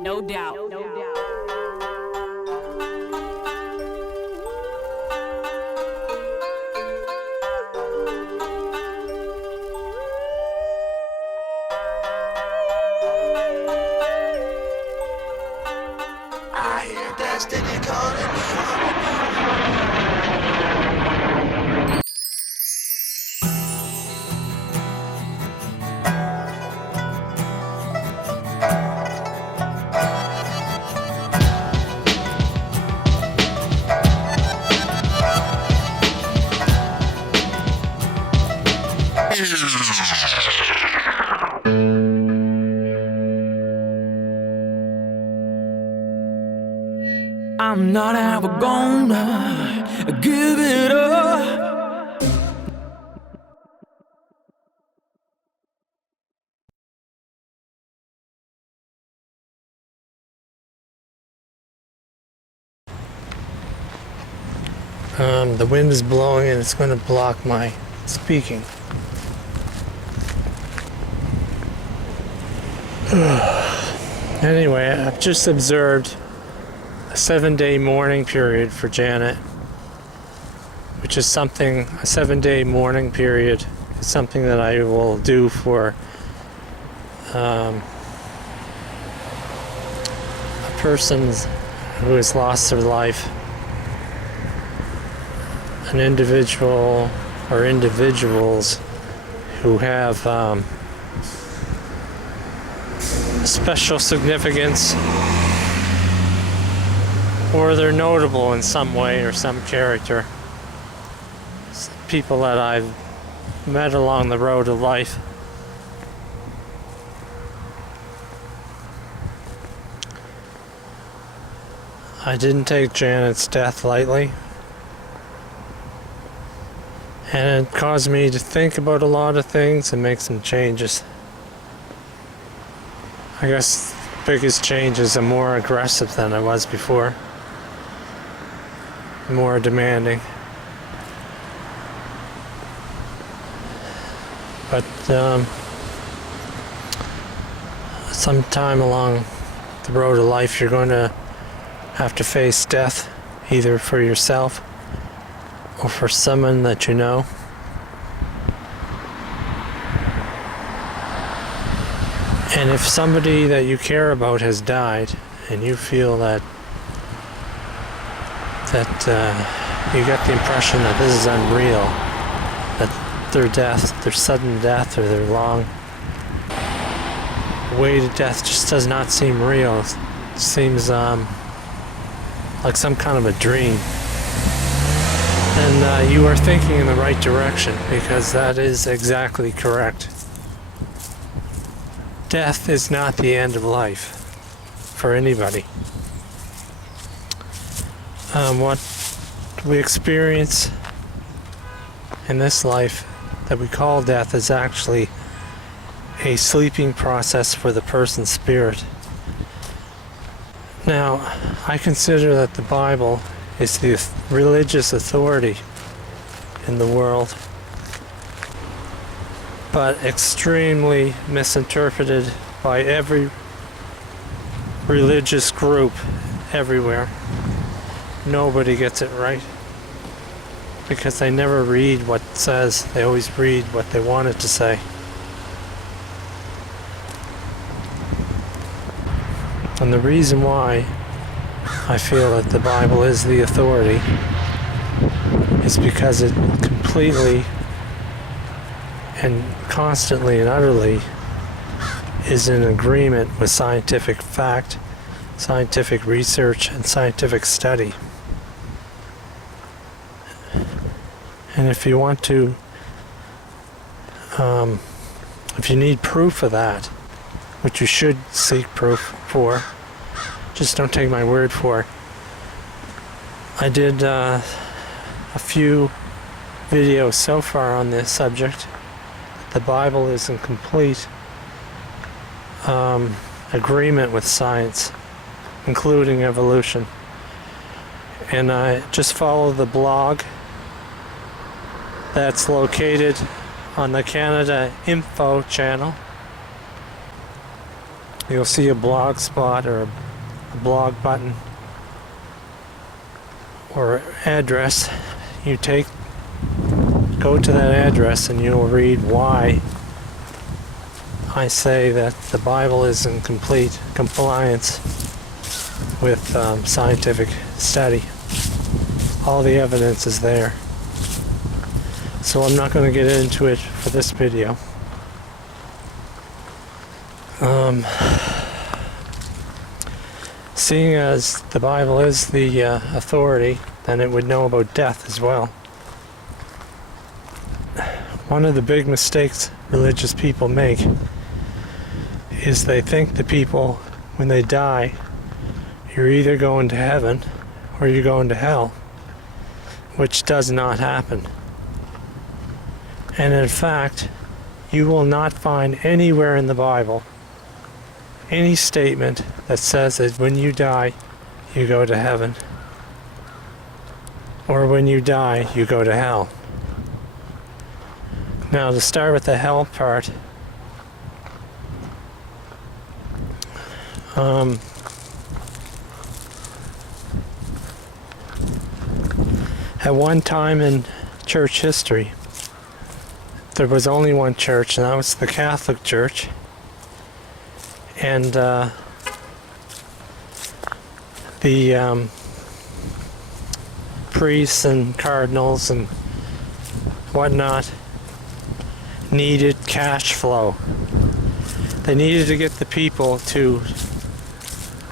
No doubt. I hear destiny calling me. I'm not ever gonna give it up. The wind is blowing and it's going to block my speaking. Anyway, I've just observed a 7-day mourning period for Janet, which is something, a 7-day mourning period is something that I will do for a person who has lost their life, an individual or individuals who have special significance, or they're notable in some way or some character. People that I've met along the road of life. I didn't take Janet's death lightly, and it caused me to think about a lot of things and make some changes. I guess the biggest change is I'm more aggressive than I was before. More demanding. But sometime along the road of life you're going to have to face death, either for yourself or for someone that you know. And if somebody that you care about has died and you feel that you get the impression that this is unreal, that their death, their sudden death or their long way to death just does not seem real. It seems like some kind of a dream. And you are thinking in the right direction, because that is exactly correct. Death is not the end of life for anybody. What we experience in this life that we call death is actually a sleeping process for the person's spirit. Now, I consider that the Bible is the religious authority in the world, but extremely misinterpreted by every religious group everywhere. Nobody gets it right, because they never read what it says. They always read what they want it to say. And the reason why I feel that the Bible is the authority is because it completely and constantly and utterly is in agreement with scientific fact, scientific research, and scientific study. And if you want to, if you need proof of that, which you should seek proof for, just don't take my word for it. I did a few videos so far on this subject. The Bible is in complete agreement with science, including evolution. And I just follow the blog that's located on the Canada Info channel. you'll see a blog spot or a blog button or address. You go to that address and you'll read why I say that the Bible is in complete compliance with scientific study. All the evidence is there. So I'm not going to get into it for this video. Seeing as the Bible is the authority, then it would know about death as well. One of the big mistakes religious people make is they think the people, when they die, you're either going to heaven or you're going to hell, which does not happen. And in fact, you will not find anywhere in the Bible any statement that says that when you die, you go to heaven, or when you die, you go to hell. Now, to start with the hell part, at one time in church history, there was only one church, and that was the Catholic Church. And the priests and cardinals and whatnot needed cash flow. They needed to get the people to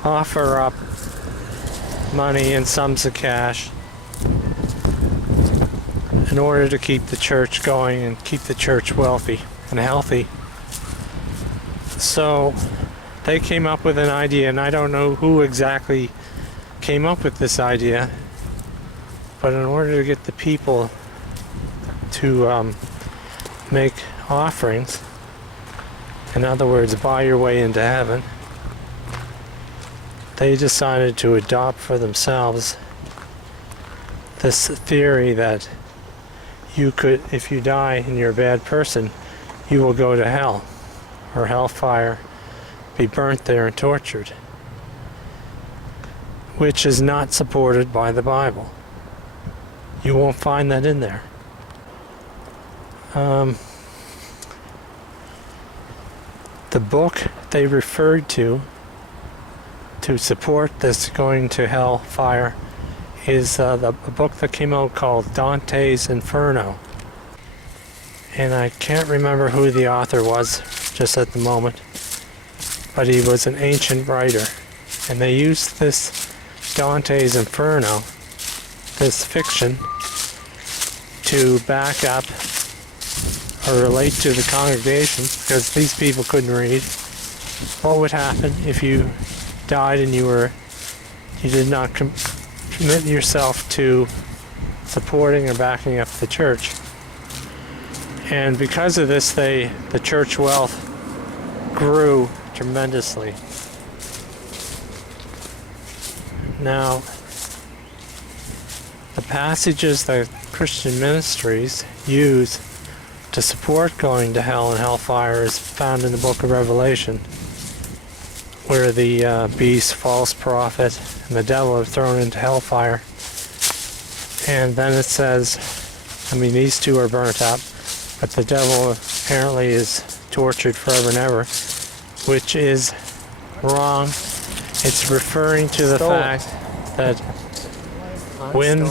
offer up money in sums of cash in order to keep the church going and keep the church wealthy and healthy. So they came up with an idea, and I don't know who exactly came up with this idea, but in order to get the people to make offerings, in other words, buy your way into heaven, they decided to adopt for themselves this theory that you could, if you die and you're a bad person, you will go to hell or hellfire, be burnt there and tortured, which is not supported by the Bible. You won't find that in there. The book they referred to support this going to hellfire is a book that came out called Dante's Inferno. And I can't remember who the author was just at the moment, but he was an ancient writer. And they used this Dante's Inferno, this fiction, to back up or relate to the congregation, because these people couldn't read, what would happen if you died and you did not commit yourself to supporting or backing up the church. And because of this, the church wealth grew tremendously. Now, the passages that Christian ministries use to support going to hell and hellfire is found in the book of Revelation, where the beast, false prophet, and the devil are thrown into hellfire. And then it says, these two are burnt up, but the devil apparently is tortured forever and ever, which is wrong. It's referring to the fact that when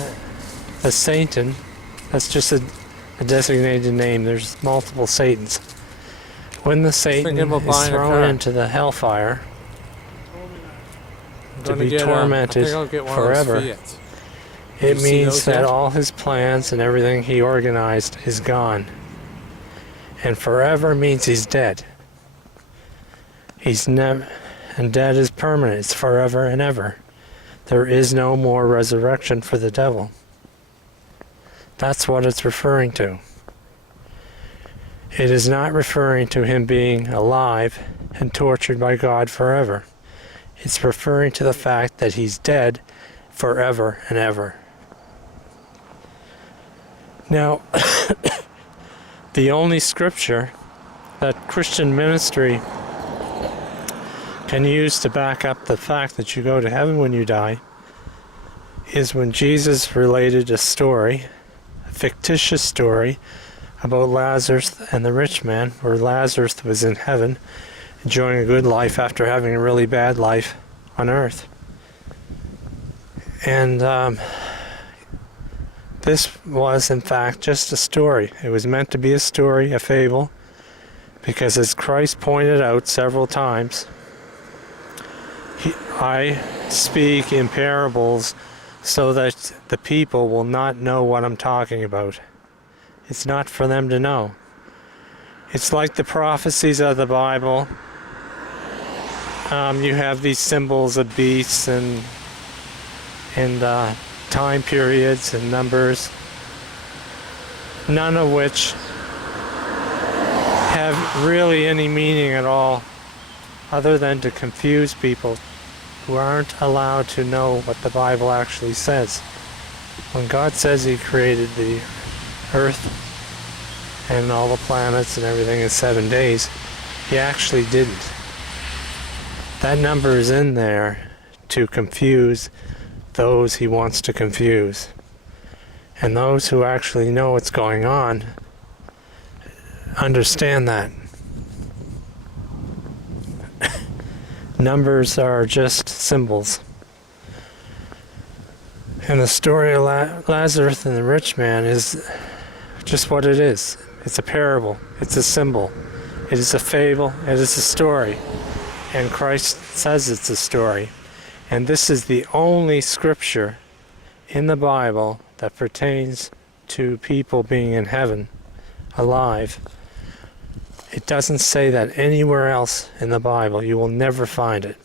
the Satan, that's just a designated name, there's multiple Satans. When the Satan is thrown into the hellfire to be tormented forever, it means that all his plans and everything he organized is gone. And forever means he's dead. He's never, and dead is permanent. It's forever and ever. There is no more resurrection for the devil. That's what it's referring to. It is not referring to him being alive and tortured by God forever. It's referring to the fact that he's dead forever and ever. Now, the only scripture that Christian ministry can use to back up the fact that you go to heaven when you die is when Jesus related a story, a fictitious story, about Lazarus and the rich man, where Lazarus was in heaven enjoying a good life after having a really bad life on earth. And this was in fact just a story. It was meant to be a story, a fable, because as Christ pointed out several times, I speak in parables so that the people will not know what I'm talking about. It's not for them to know. It's like the prophecies of the Bible. You have these symbols of beasts and time periods and numbers, none of which have really any meaning at all other than to confuse people who aren't allowed to know what the Bible actually says. When God says He created the earth and all the planets and everything in 7 days, He actually didn't. That number is in there to confuse those He wants to confuse. And those who actually know what's going on understand that. Numbers are just symbols. And the story of Lazarus and the rich man is just what it is. It's a parable. It's a symbol. It is a fable. It is a story. And Christ says it's a story. And this is the only scripture in the Bible that pertains to people being in heaven, alive. It doesn't say that anywhere else in the Bible. You will never find it.